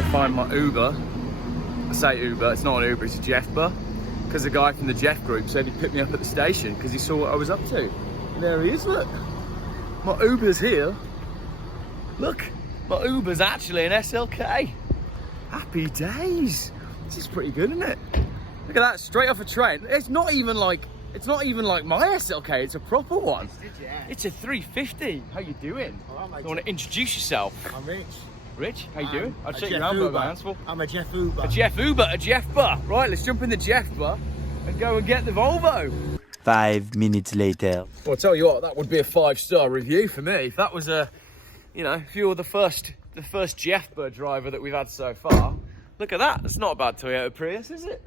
go find my Uber. I say Uber, it's not an Uber, it's a Geoff bar. Because the guy from the Geoff group said he'd pick me up at the station because he saw what I was up to. And there he is, look. My Uber's here. Look, my Uber's actually an SLK. Happy days. This is pretty good, isn't it? Look at that, straight off a train. It's not even like my SLK, it's a proper one. It's a 350. How you doing? All right, You want to introduce yourself? I'm Rich. Rich, how you doing? I'll shake your Geoff hand, but Uber. my hand's full. I'm a Geoff Uber. A Geoff Uber, a Geoff bar. Right, let's jump in the Geoff bar and go and get the Volvo. 5 minutes later. Well, I'll tell you what, that would be a 5-star review for me. If that was if you were the first Geoff bar driver that we've had so far. Look at that, that's not a bad Toyota Prius, is it?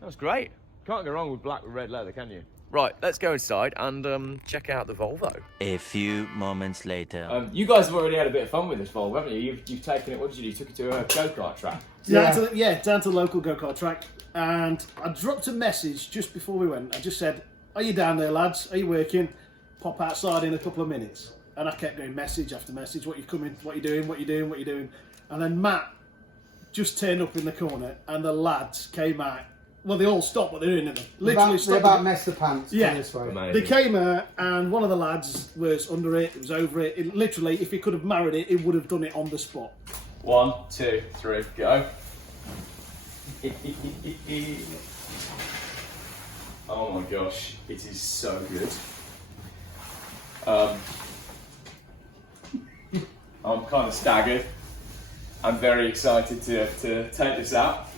That was great. Can't go wrong with black with red leather, can you? Right, let's go inside and check out the Volvo. A few moments later. You guys have already had a bit of fun with this Volvo, haven't you? You've taken it, what did you do? You took it to a go-kart track? Down to the local go-kart track. And I dropped a message just before we went. I just said, are you down there, lads? Are you working? Pop outside in a couple of minutes. And I kept going message after message. What you coming? What you doing? What you doing? What you doing? And then Matt just turned up in the corner and the lads came out. Well, they all stopped what they're doing, didn't they? Literally They about messed the pants. Yeah. This way. Amazing. They came out and one of the lads was under it, was over it. It literally, if he could have married it, he would have done it on the spot. 1, 2, 3, go. Oh my gosh, it is so good. I'm kind of staggered. I'm very excited to take this out.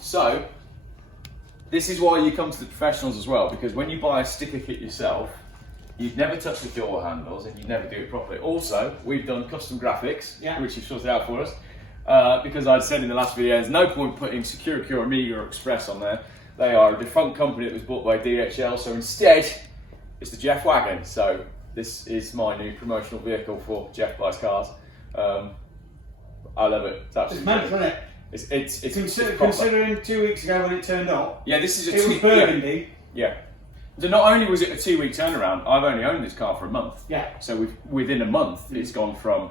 So, this is why you come to the professionals as well, because when you buy a sticker kit yourself, you'd never touch the door handles and you'd never do it properly. Also, we've done custom graphics, which you've sorted out for us, because I'd said in the last video, there's no point putting Securicure or Amiga or Express on there. They are a defunct company that was bought by DHL, so instead, it's the Geoff wagon. So this is my new promotional vehicle for Geoff Buys Cars. I love it. It's absolutely It's mental, isn't it? It's Considering 2 weeks ago when it turned up. Yeah, this is a It was burgundy. Yeah. So not only was it a 2-week turnaround, I've only owned this car for a month. Yeah. So within a month, it's gone from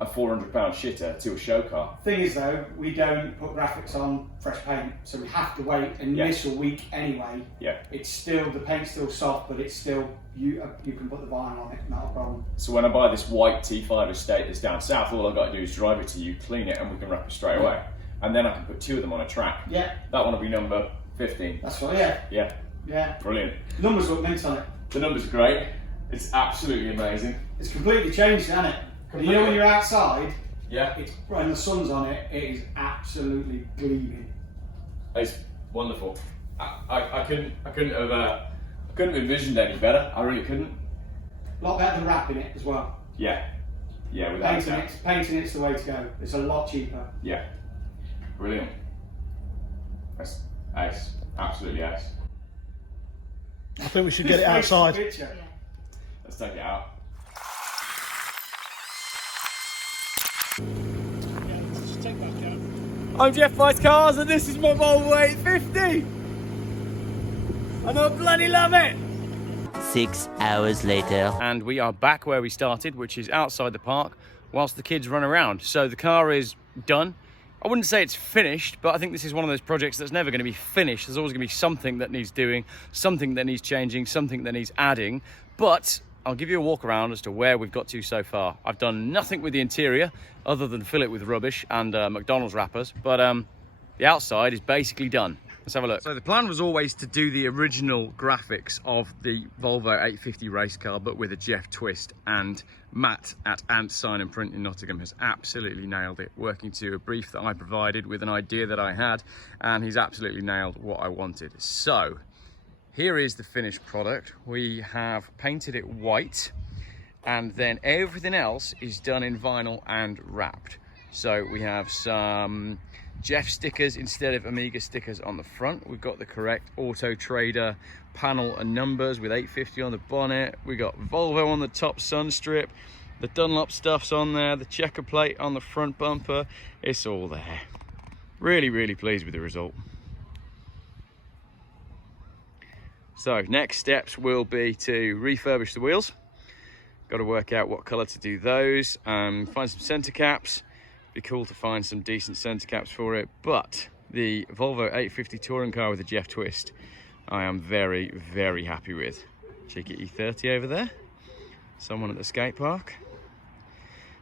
a £400 shitter to a show car. Thing is though, we don't put graphics on fresh paint, so we have to wait an initial week anyway. Yeah. It's still, the paint's still soft, but it's still, you can put the vinyl on it, not a problem. So when I buy this white T5 estate that's down south, all I've got to do is drive it to you, clean it, and we can wrap it straight away. And then I can put 2 of them on a track. Yeah. That one will be number 15. That's right, yeah. Yeah. Yeah. Brilliant. Numbers look mint on it. The numbers are great. It's absolutely amazing. It's completely changed, hasn't it? You know when you're outside, Yeah. it's, when the sun's on it, it is absolutely gleaming. It's wonderful. I couldn't have envisioned any better. I really couldn't. A lot better than wrapping it as well. Yeah. Yeah, without a doubt. Painting it's the way to go. It's a lot cheaper. Yeah. Brilliant. That's ace. Absolutely ace. I think we should get it outside. Let's take it out. I'm Geoff Buys Cars and this is my Volvo 850. And I bloody love it. 6 hours later. And we are back where we started, which is outside the park, whilst the kids run around. So the car is done. I wouldn't say it's finished, but I think this is one of those projects that's never going to be finished. There's always going to be something that needs doing, something that needs changing, something that needs adding. But I'll give you a walk around as to where we've got to so far. I've done nothing with the interior other than fill it with rubbish and McDonald's wrappers, but the outside is basically done. Let's have a look. So the plan was always to do the original graphics of the Volvo 850 race car, but with a Geoff twist, and Matt at Ant Sign and Print in Nottingham has absolutely nailed it, working to a brief that I provided with an idea that I had, and he's absolutely nailed what I wanted. So here is the finished product. We have painted it white, and then everything else is done in vinyl and wrapped. So we have some Geoff stickers instead of Amiga stickers on the front. We've got the correct Auto Trader panel and numbers with 850 on the bonnet. We got Volvo on the top sun strip. The Dunlop stuff's on there. The checker plate on the front bumper. It's all there. Really, really pleased with the result. So next steps will be to refurbish the wheels. Got to work out what colour to do those. Find some centre caps. Be cool to find some decent centre caps for it, but the Volvo 850 touring car with the Geoff twist, I am very, very happy with. Cheeky E30 over there. Someone at the skate park.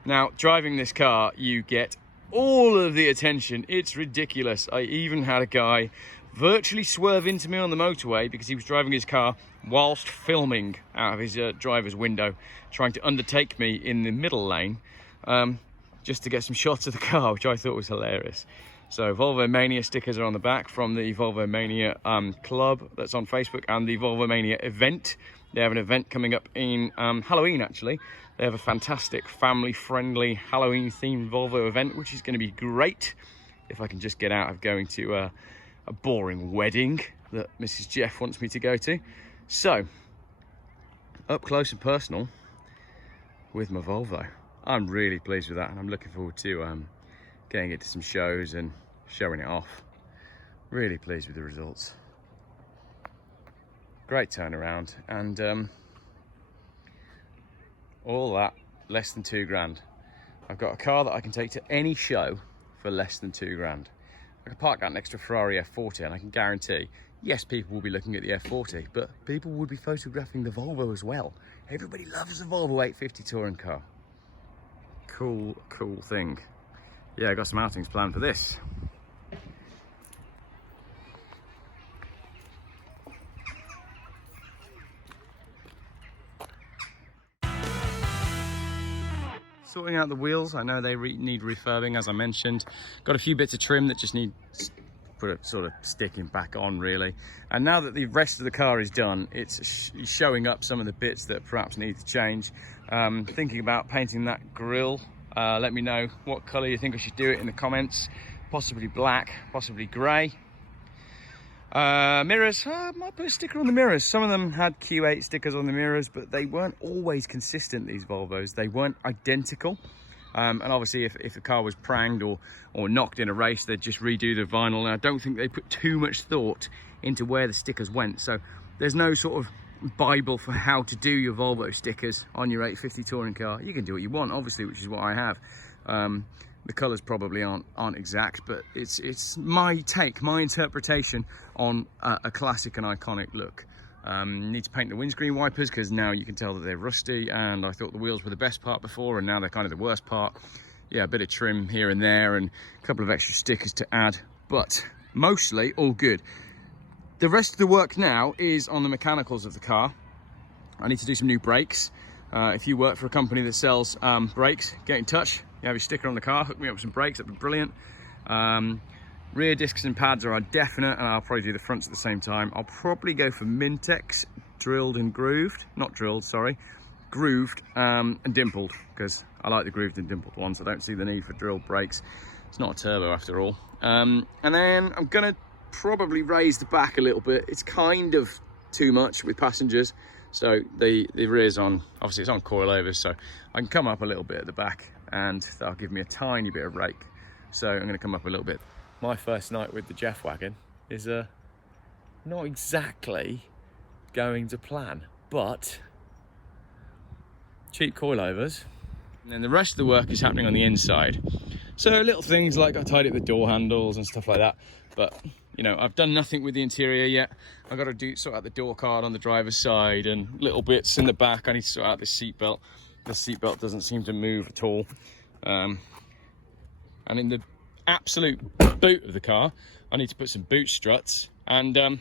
Now, driving this car, you get all of the attention. It's ridiculous. I even had a guy virtually swerve into me on the motorway because he was driving his car whilst filming out of his driver's window, trying to undertake me in the middle lane, just to get some shots of the car, which I thought was hilarious. So Volvo Mania stickers are on the back from the Volvo Mania club that's on Facebook, and the Volvo Mania event. They have an event coming up in Halloween, actually. They have a fantastic family-friendly Halloween-themed Volvo event, which is going to be great if I can just get out of going to a boring wedding that Mrs. Geoff wants me to go to. So, up close and personal with my Volvo. I'm really pleased with that, and I'm looking forward to getting it to some shows and showing it off. Really pleased with the results. Great turnaround, and all that less than £2,000. I've got a car that I can take to any show for less than £2,000. I can park that next to a Ferrari F40, and I can guarantee, yes, people will be looking at the F40, but people would be photographing the Volvo as well. Everybody loves the Volvo 850 touring car. Cool, cool thing. Yeah, I got some outings planned for this. Sorting out the wheels. I know they need refurbing, as I mentioned. Got a few bits of trim that just need sort of sticking back on, really. And now that the rest of the car is done, it's showing up some of the bits that perhaps need to change. Thinking about painting that grille. Let me know what colour you think I should do it in the comments. Possibly black, possibly grey. Mirrors, I might put a sticker on the mirrors. Some of them had Q8 stickers on the mirrors, but they weren't always consistent, these Volvos. They weren't identical. And obviously if a car was pranged or knocked in a race, they'd just redo the vinyl. And I don't think they put too much thought into where the stickers went. So there's no sort of Bible for how to do your Volvo stickers on your 850 touring car. You can do what you want, obviously, which is what I have. The colours probably aren't exact, but it's my take, my interpretation on a classic and iconic look. Need to paint the windscreen wipers because now you can tell that they're rusty, and I thought the wheels were the best part before, and now they're kind of the worst part. Yeah, a bit of trim here and there and a couple of extra stickers to add, but mostly all good. The rest of the work now is on the mechanicals of the car. I need to do some new brakes. If you work for a company that sells brakes, get in touch. You have your sticker on the car, hook me up with some brakes, that'd be brilliant. Rear discs and pads are definite, and I'll probably do the fronts at the same time. I'll probably go for Mintex, drilled and grooved. Not drilled, sorry. Grooved and dimpled, because I like the grooved and dimpled ones. I don't see the need for drilled brakes. It's not a turbo after all. And then I'm gonna probably raise the back a little bit. It's kind of too much with passengers. So the rear's on, obviously it's on coilovers, so I can come up a little bit at the back, and that'll give me a tiny bit of rake. So I'm going to come up a little bit. My first night with the Geoff wagon is not exactly going to plan, but cheap coilovers. And then the rest of the work is happening on the inside. So little things like I tied up the door handles and stuff like that, but you know, I've done nothing with the interior yet. I've got to sort out the door card on the driver's side and little bits in the back. I need to sort out the seat belt. The seat belt doesn't seem to move at all. And in the absolute boot of the car, I need to put some boot struts. And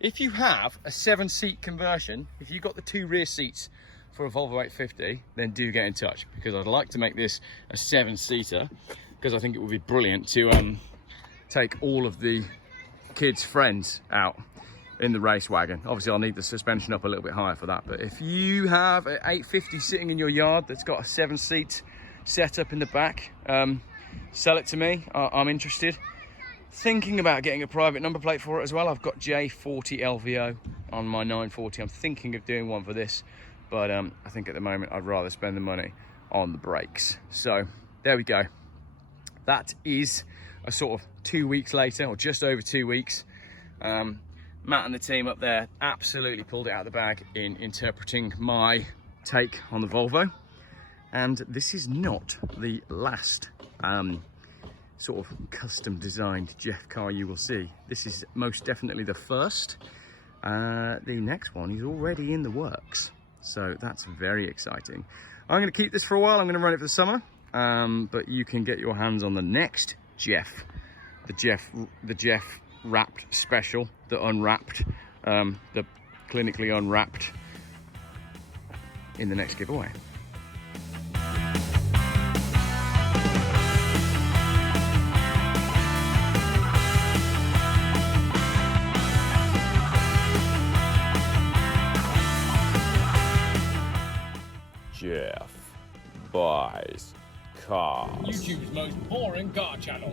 if you have a 7-seat conversion, if you've got the 2 rear seats for a Volvo 850, then do get in touch, because I'd like to make this a 7-seater, because I think it would be brilliant to take all of the kids' friends out in the race wagon. Obviously I'll need the suspension up a little bit higher for that, but if you have an 850 sitting in your yard that's got a 7-seat setup in the back, sell it to me. I'm interested. Thinking about getting a private number plate for it as well. I've got J40 LVO on my 940. I'm thinking of doing one for this, but I think at the moment I'd rather spend the money on the brakes. So there we go. That is a sort of 2 weeks later, or just over 2 weeks. Matt and the team up there absolutely pulled it out of the bag in interpreting my take on the Volvo. And this is not the last sort of custom designed Geoff car you will see. This is most definitely the first. The next one is already in the works, so that's very exciting. I'm going to keep this for a while. I'm going to run it for the summer, but you can get your hands on the next Geoff, the Geoff wrapped special, the unwrapped, the clinically unwrapped, in the next giveaway. Geoff buys cars. YouTube's most boring car channel.